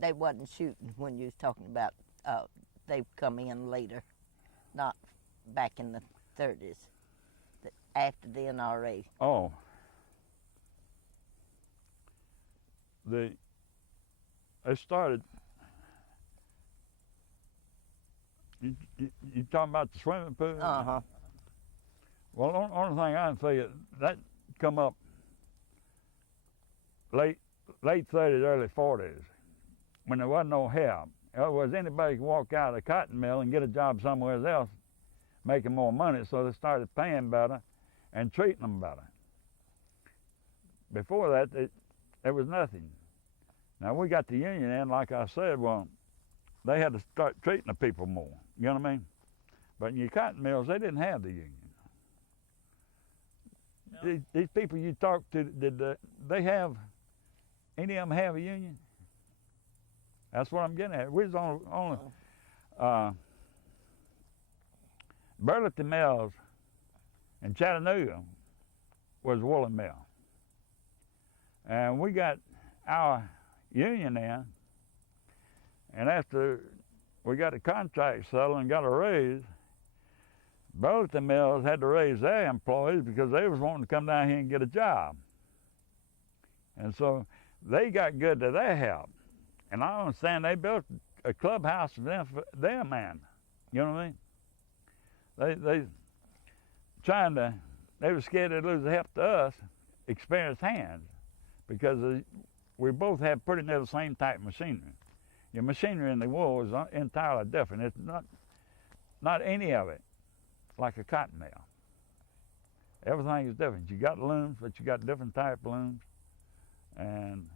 they wasn't shooting when you was talking about they come in later, not back in the 30s, after the NRA. Oh. They started. You talking about the swimming pool? Uh-huh. Well, the only thing I can figure, that come up late 30s, early 40s, when there wasn't no help. In other words, anybody could walk out of the cotton mill and get a job somewhere else, making more money, so they started paying better and treating them better. Before that, there was nothing. Now, we got the union in, like I said, well, they had to start treating the people more, you know what I mean? But in your cotton mills, they didn't have the union. No. These people you talked to, did they have, any of them have a union? That's what I'm getting at. We was only Burlington Mills in Chattanooga was a woolen mill. And we got our union in, and after we got a contract settled and got a raise, Burlington Mills had to raise their employees because they was wanting to come down here and get a job. And so they got good to their help. And I understand they built a clubhouse for them, for their man. You know what I mean? They were scared they'd lose the help to us, experienced hands, because we both had pretty near the same type of machinery. Your machinery in the wool is entirely different. It's not any of it like a cotton mill. Everything is different. You got looms, but you got different type of looms, and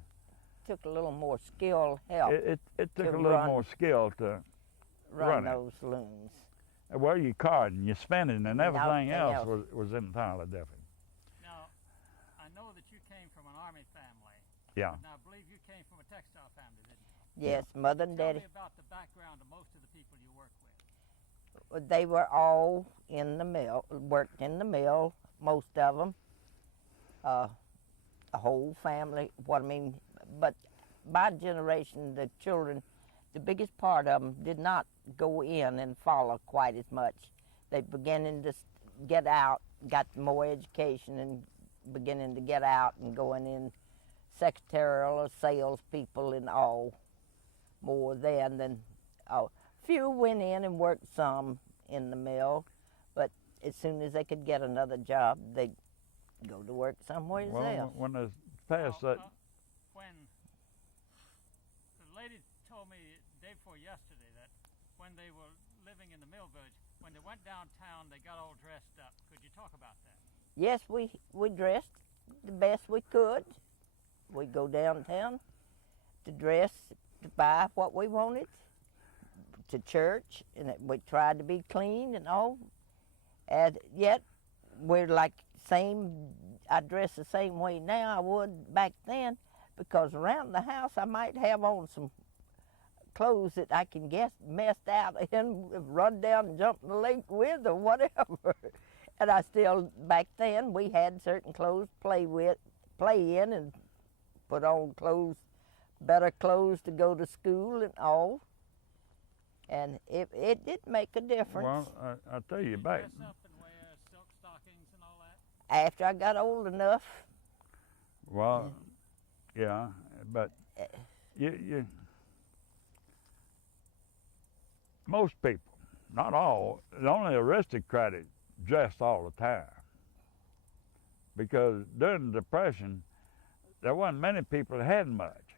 took a little more skill help. It took a little more skill to run those looms. Well, you carding, you spinning, and everything else was entirely different. Now, I know that you came from an Army family. Yeah. Now, I believe you came from a textile family, didn't you? Yes, Mother and Daddy. Tell me about the background of most of the people you work with. They were all in the mill, worked in the mill, most of them. A whole family, but my generation, the children, the biggest part of them did not go in and follow quite as much. They beginning to get out, got more education and beginning to get out and going in secretarial or salespeople and all more then than, few went in and worked some in the mill, but as soon as they could get another job, they'd go to work somewhere else. When they passed that. When the lady told me the day before yesterday that when they were living in the mill village, when they went downtown, they got all dressed up. Could you talk about that? Yes, we dressed the best we could. We'd go downtown to dress, to buy what we wanted, to church, and we tried to be clean and all. And yet, we're like I dress the same way now I would back then, because around the house I might have on some clothes that I can get messed out and run down and jump in the lake with or whatever. And I still, back then, we had certain clothes to play in and put on clothes, better clothes to go to school and all. And it did make a difference. Well, I tell you, back. Dress up and wear silk stockings and all that? After I got old enough. Well, yeah, but you most people, not all, only aristocratic dressed all the time. Because during the Depression, there wasn't many people that had much.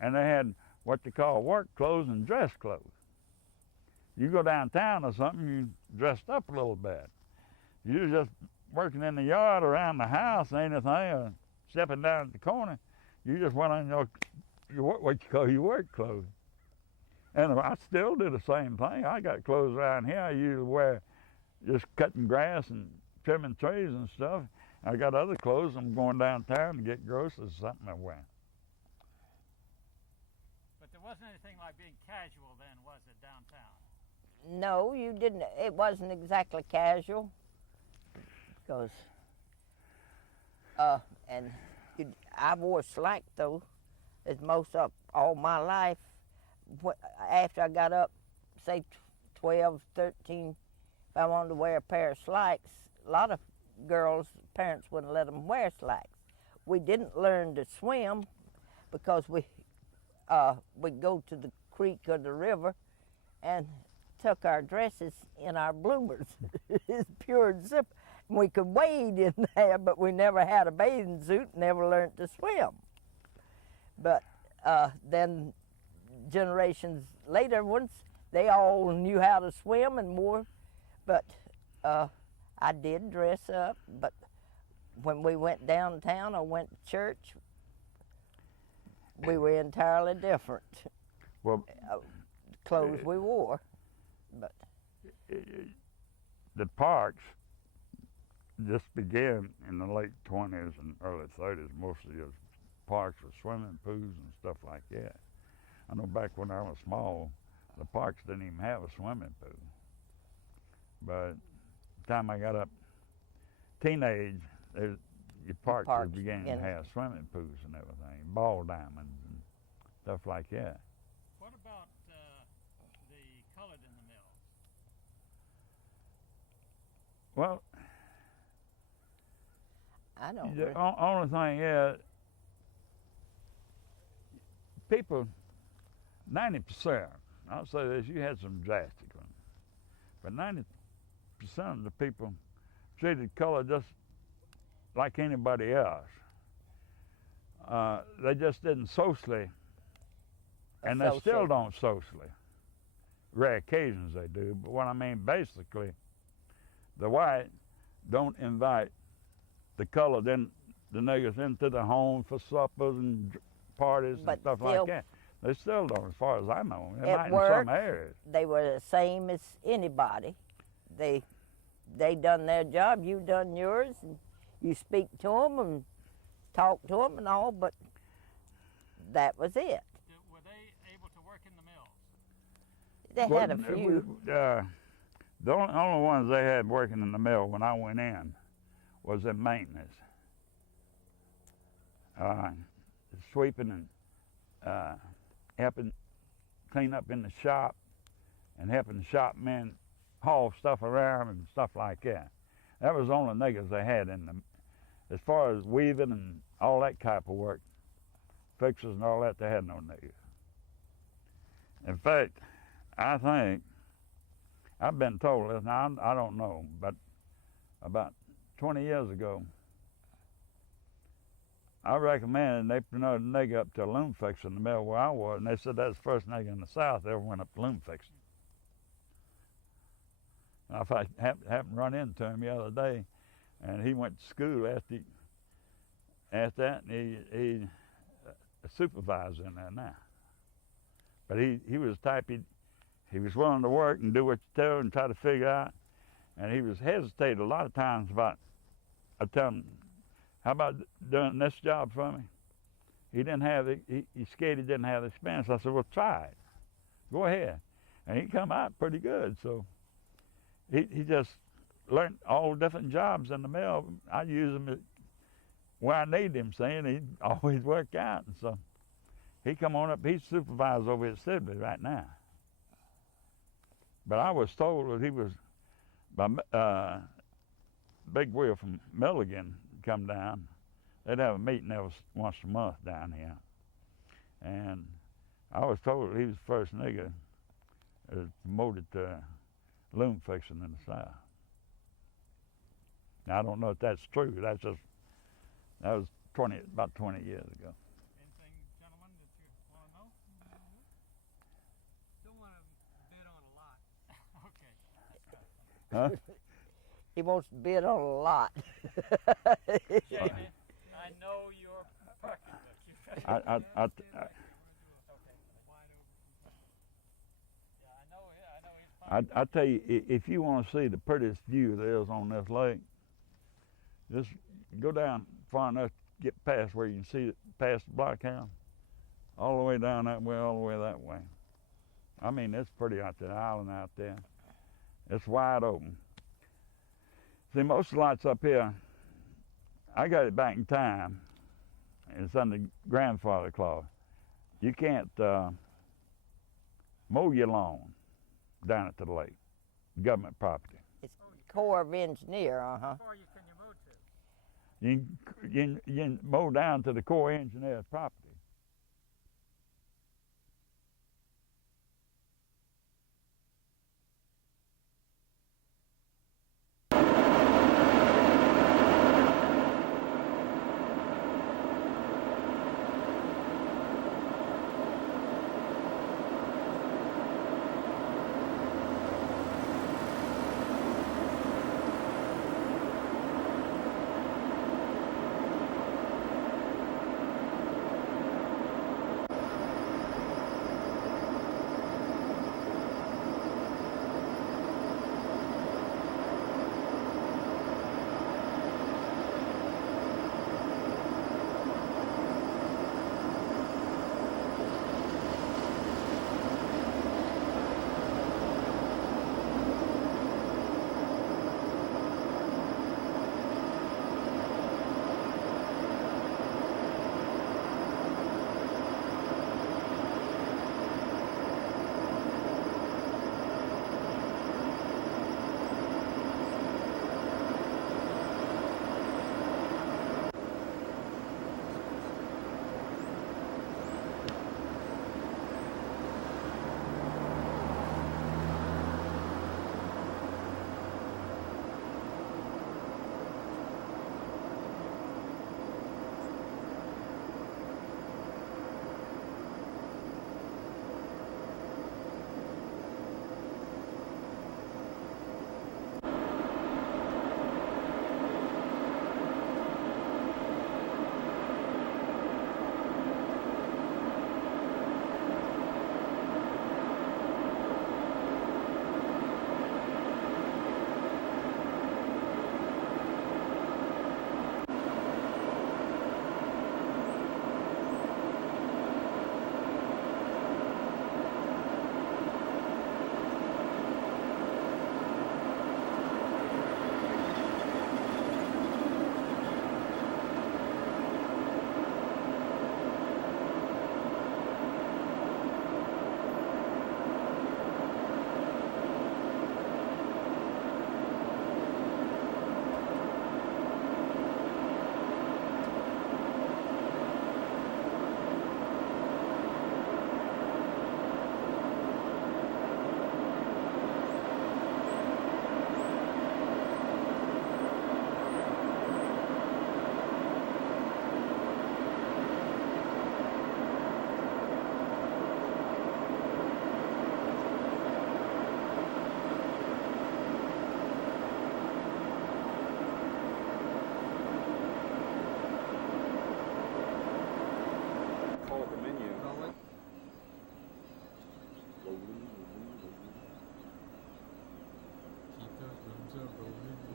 And they had what they call work clothes and dress clothes. You go downtown or something, you dressed up a little bit. You're just working in the yard, around the house, or anything, or stepping down at the corner, you just went on what you call your work clothes. And I still do the same thing. I got clothes around here I usually wear just cutting grass and trimming trees and stuff. I got other clothes I'm going downtown to get groceries or something I wear. But there wasn't anything like being casual then, was it, downtown? No, you didn't. It wasn't exactly casual. Because, I wore slack though. as most of all my life, after I got up, say 12, 13, if I wanted to wear a pair of slacks, a lot of girls' parents wouldn't let them wear slacks. We didn't learn to swim because we'd go to the creek or the river and tuck our dresses in our bloomers. It's pure and simple. We could wade in there, but we never had a bathing suit, never learned to swim. But then generations later, once they all knew how to swim and more, but I did dress up. But when we went downtown or went to church, we were entirely different. Well, Clothes we wore, but the parks just began in the late 20s and early 30s, mostly as parks with swimming pools and stuff like that. I know back when I was small, the parks didn't even have a swimming pool. But the time I got up teenage, your parks were beginning to have swimming pools and everything, ball diamonds and stuff like that. What about the colored in the mills? Well, I don't. the only thing is, people, 90%, I'll say this, you had some drastic ones, but 90% of the people treated color just like anybody else. They just didn't socially, and they still don't socially. Rare occasions they do, but what I mean basically, the white don't invite the colored in, the niggers into the home for suppers and parties and stuff like that. They still don't, as far as I know. They might in some areas. They were the same as anybody. They done their job, you done yours, and you speak to them and talk to them and all, but that was it. Were they able to work in the mills? They had a few. The only ones they had working in the mill when I went in was in maintenance. Sweeping and helping clean up in the shop and helping the shop men haul stuff around and stuff like that. That was the only niggers they had in them. As far as weaving and all that type of work, fixers and all that, they had no niggers. In fact, I think, I've been told this, now I don't know, but about 20 years ago, I recommended they promoted a nigger up to a loom fixer in the mill where I was, and they said that's the first nigger in the South that ever went up to loom fixing. And I happened to run into him the other day, and he went to school after that, and he a supervisor in there now. But he was the type, he was willing to work and do what you tell and try to figure out, and he was hesitated a lot of times about, I tell him, how about doing this job for me? He didn't have he scared he didn't have the experience. I said, well, try it. Go ahead. And he come out pretty good. So he just learned all different jobs in the mill. I use him where I need him, saying he always work out. And so he come on up, he's supervisor over at Sibley right now. But I was told that he was, by Big Wheel from Milligan come down. They'd have a meeting there once a month down here. And I was told he was the first nigger that was promoted to loom fixing in the South. Now, I don't know if that's true. That was about 20 years ago. Anything, gentlemen, that you want to know? Don't want to bid on a lot. Huh? He wants to bid on a lot. Jamie, I know your pocketbook. I tell you, if you want to see the prettiest view there is on this lake, just go down far enough to get past where you can see it past the blockhouse, all the way down that way, all the way that way. I mean, it's pretty out there, the island out there. It's wide open. See, most of the lights up here, I got it back in time. It's under grandfather clause. You can't mow your lawn down at the lake, government property. It's Corps of Engineer, uh-huh. How far can you mow to? You can mow down to the Corps engineer's property.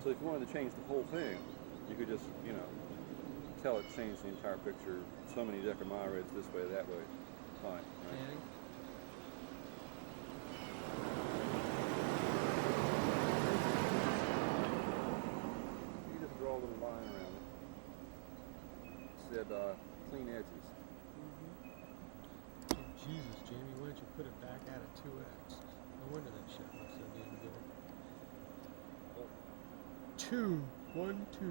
So if you wanted to change the whole thing, you could just, you know, tell it change the entire picture. So many Decker Myreds this way, that way. Fine, right? You just draw a little line around it. Said clean edges. Oh, Jesus, Jamie, why don't you put it back at a 2x? No wonder that shit looks so damn good. 2, 1, 2.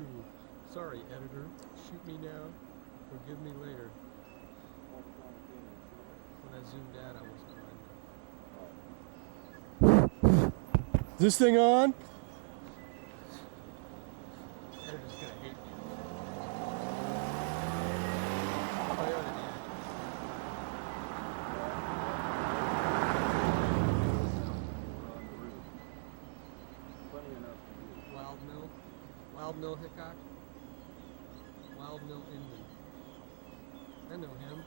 Sorry, editor. Shoot me now, forgive me later. When I zoomed out, I wasn't on. Is this thing on? Editor's gonna hate me. Toyota did. Funny enough to you. Wild Mill Hickok. Wild Mill Inman. I know him.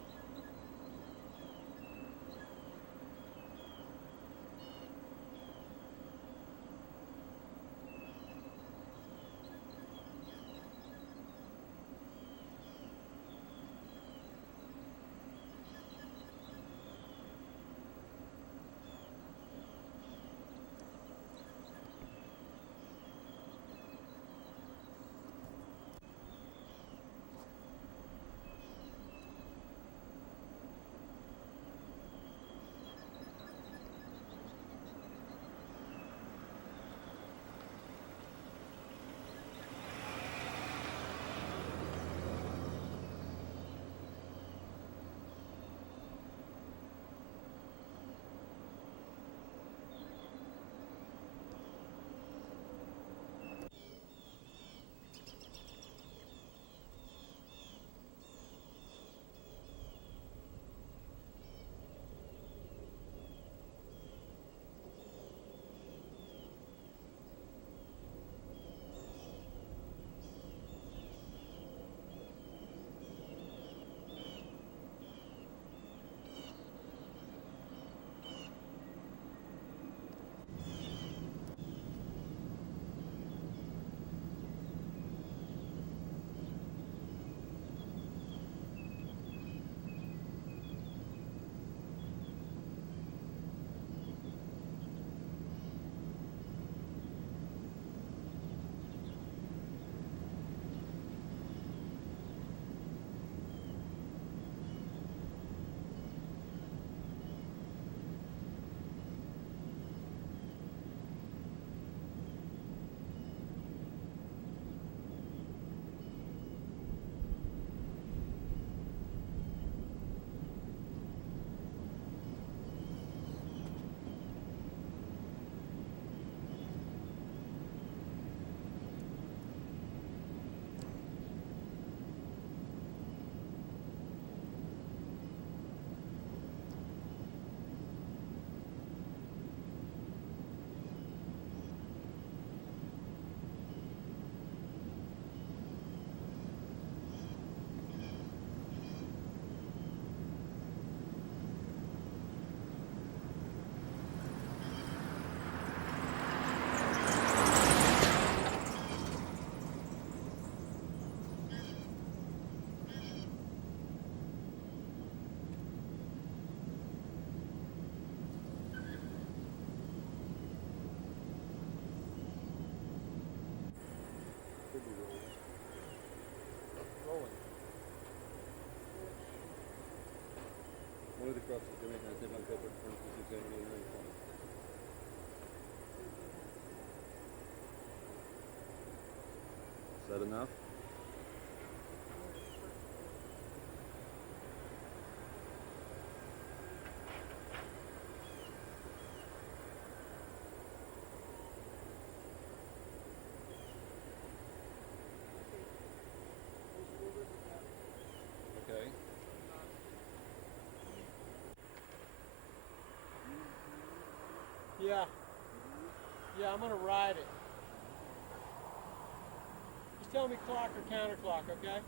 trucks that they're making, I think, like that, but for instance, examining the ring. Is that enough? Okay. Yeah. Yeah, I'm gonna ride it. Just tell me clock or counterclock, okay?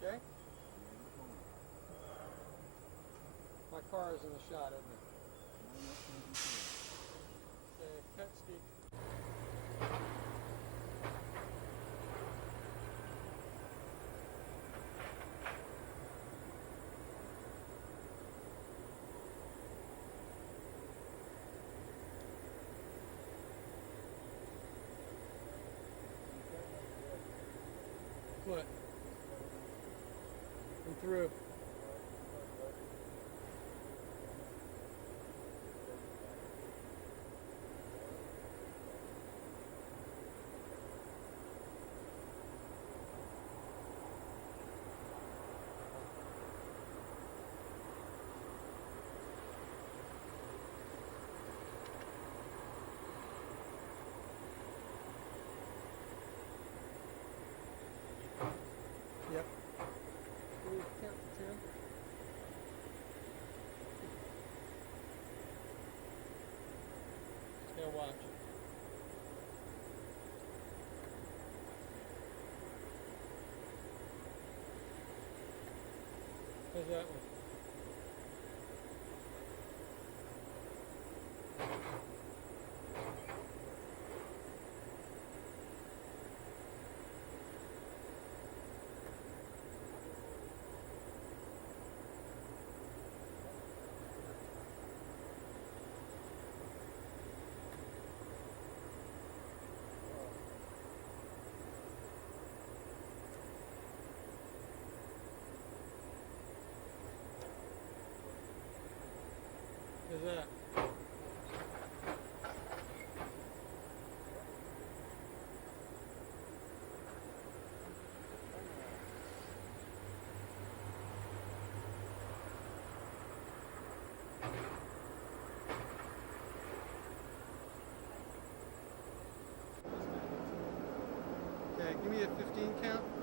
Okay? My car is in the shot, isn't it? Okay, cut, Steve. What? I'm through. Yep. Can we count to 10? Just gonna watch. How's that one? How's that? Okay, give me a 15 count.